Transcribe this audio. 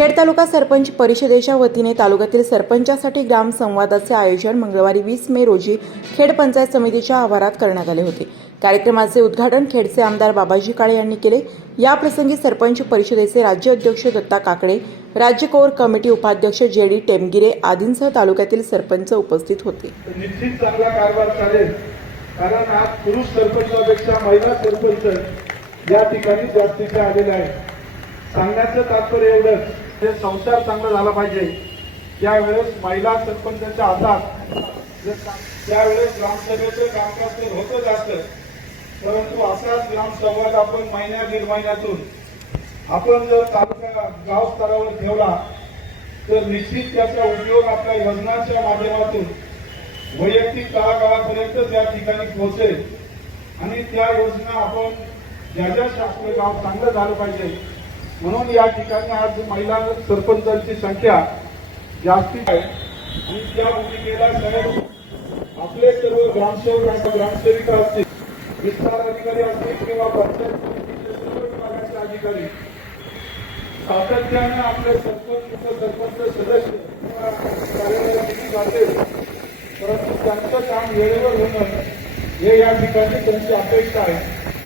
खेड तालुका सरपंच परिषदेच्या वतीने तालुक्यातील सरपंचासाठी ग्राम संवादाचे आयोजन मंगळवारी 20 मे रोजी खेड पंचायत समितीच्या आवारात करण्यात आले होते। कार्यक्रमाचे उद्घाटन खेडचे आमदार बाबाजी काळे यांनी केले। या प्रसंगी सरपंच परिषदेचे राज्य अध्यक्ष दत्ता काकडे, राज्य कोर कमिटी उपाध्यक्ष जेडी टेमगिरे आदींसह तालुक्यातील सरपंच उपस्थित होते। निश्चित चांगला कारभार चालेल, कारण आज पुरुष सरपंचापेक्षा महिला सरपंच या ठिकाणी जास्तीचे आलेले आहेत। सांगण्याचं तात्पर्य एवढंच, ते संसार चांगला झाला पाहिजे। त्यावेळेस महिला सरपंचाच्या हातात त्यावेळेस ग्रामसभेचं कामकाज तर होतच असतं, परंतु असाच ग्रामसंवाद आपण महिन्या दीड महिन्यातून आपण जर तालुका गाव स्तरावर ठेवला तर निश्चित त्याचा उपयोग आपल्या योजनांच्या माध्यमातून वैयक्तिक तळागाळापर्यंत त्या ठिकाणी पोहोचेल आणि त्या योजना आपण ज्याच्या आपलं गाव चांगलं झालं पाहिजे म्हणून या ठिकाणी आज महिला सरपंचांची संख्या जास्ती आहे आणि त्या भूमिकेला आपले सर्व ग्रामसेवक ग्रामसेविका असतील, विस्तार अधिकारी असतील किंवा पंचायत समितीचे सर्व विभागाचे अधिकारी सातत्याने आपले सरपंच सदस्य किंवा कार्यालयात जातील, परंतु त्यांचं काम वेळेवर होणं हे या ठिकाणी त्यांची अपेक्षा आहे।